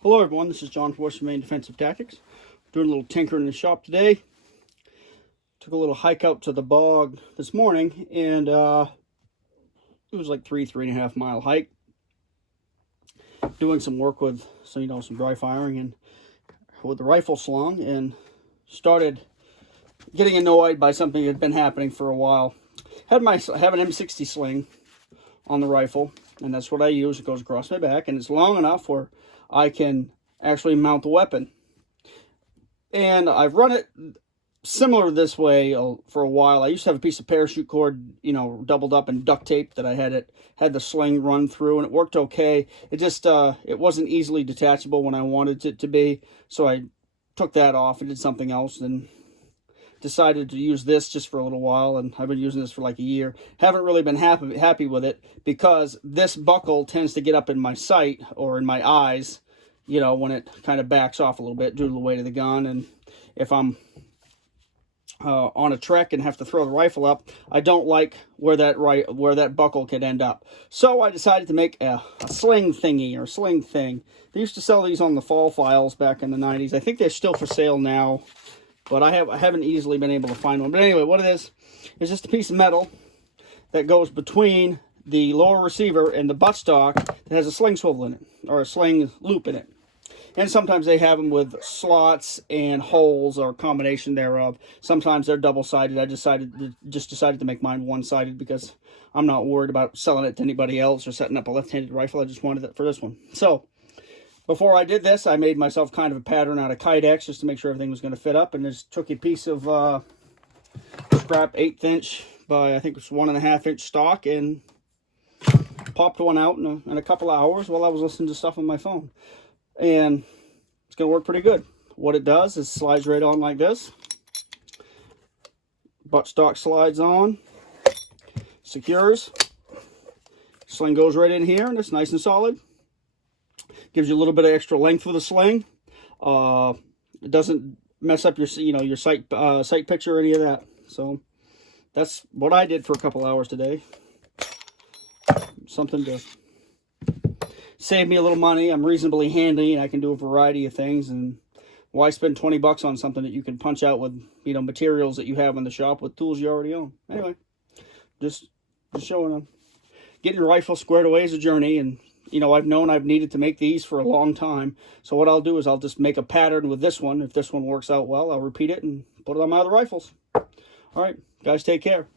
Hello everyone, this is John from Western Maine Defensive Tactics. Doing a little tinkering in the shop today. Took a little hike out to the bog this morning, and it was like 3.5 mile hike. Doing some work with some dry firing and with the rifle slung, and started getting annoyed by something that had been happening for a while. I have an M60 sling on the rifle, and that's what I use. It goes across my back, and it's long enough where I can actually mount the weapon. And I've run it similar this way for a while. I used to have a piece of parachute cord, doubled up and duct taped that I had the sling run through, and it worked okay. It just it wasn't easily detachable when I wanted it to be, so I took that off and did something else, and decided to use this just for a little while, and I've been using this for like a year. Haven't really been happy with it because this buckle tends to get up in my sight or in my eyes, when it kind of backs off a little bit due to the weight of the gun. And if I'm on a trek and have to throw the rifle up, I don't like where that buckle could end up. So I decided to make a sling thingy, or sling thing. They used to sell these on the FAL files back in the 90s. I think they're still for sale now, but I haven't easily been able to find one. But anyway, what it is just a piece of metal that goes between the lower receiver and the buttstock that has a sling swivel in it, or a sling loop in it. And sometimes they have them with slots and holes, or a combination thereof. Sometimes they're double-sided. I decided to make mine one-sided because I'm not worried about selling it to anybody else or setting up a left-handed rifle. I just wanted it for this one. So before I did this, I made myself kind of a pattern out of Kydex just to make sure everything was going to fit up, and just took a piece of scrap 1/8 inch by, I think it's 1.5 inch stock, and popped one out in a couple of hours while I was listening to stuff on my phone. And it's going to work pretty good. What it does is slides right on like this. Buttstock slides on, secures. Sling goes right in here, and it's nice and solid. Gives you a little bit of extra length with the sling. It doesn't mess up your sight picture or any of that. So that's what I did for a couple hours today. Something to save me a little money. I'm reasonably handy, and I can do a variety of things. And why spend 20 bucks on something that you can punch out with materials that you have in the shop with tools you already own? Anyway, just showing them. Getting your rifle squared away is a journey, and I've known I've needed to make these for a long time. So what I'll do is I'll just make a pattern with this one. If this one works out well, I'll repeat it and put it on my other rifles. All right, guys, take care.